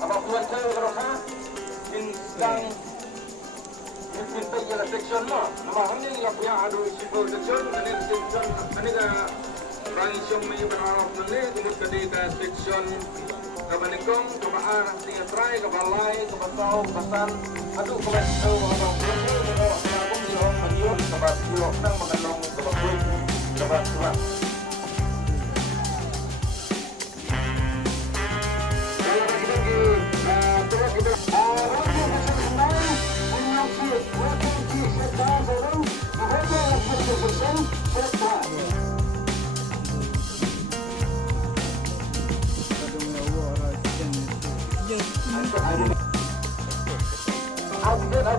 apabila saya berasa bintang kita ialah section mo. Nama ini yang punya adu simple section, ini section, ini dah rangi siom may berharap nanti, kemudian kita section kabaningkong, kabaan, tinggal try, kabalay, kabataw, kasan, adu kabataw, kabataw, kabataw, kabataw, ilong, maniyon, kabat ilong ng magalong, kabakuy, kabat surat. Terima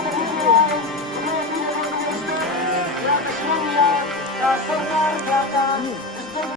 kasih.